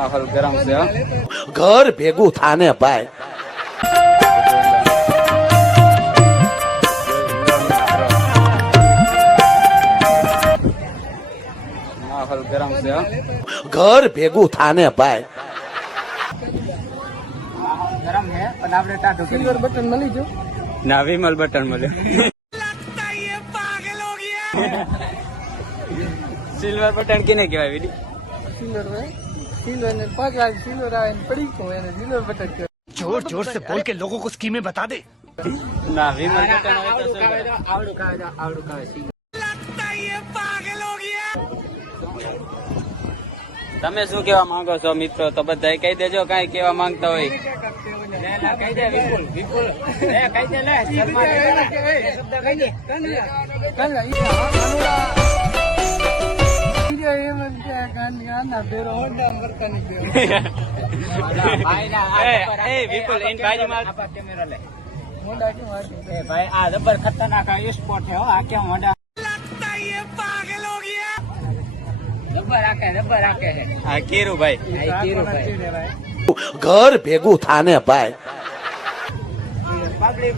માહોલ ગરમ છે હો. ઘર ભેગું થાને ભાઈ. માહોલ ગરમ છે હો. ઘર ભેગું થાને ભાઈ. ગરમ હે પણ આપણે ટાઢું સિલ્વર બટન મળી જો ના વિમલ બટન મળ્યો સિલ્વર બટન કેને કહેવાય વિડી सिल्वर में सिल्वर ने 5 लाख सिल्वर आए पड़ी को है सिल्वर बटन के जोर जोर से बोल के लोगों को स्कीमें बता दे. ના વિમલ બટન હોય તો આવડું કાવે તમે શું કેવા માંગો છો મિત્રો તો બધા કહી દેજો કઈ કેવા માંગતા હોય કહી દે વિપુલ વિપુલ કહી દે લે શર્મા શબ્દ કહી દે कल ये मन क्या गाना बेरो होंडा मरता नहीं बेरो એ વિપુલ ઇન બાજુમાં કેમેરા લે होंडा क्यों आती એ ભાઈ આ જબર ખતરનાક આ સ્પોટ છે હો આ કેમ મોઢા જબર આકે છે આ કેરું ભાઈ આ કેરું ભાઈ ઘર ભેગું થાને ભાઈ. પબ્લિક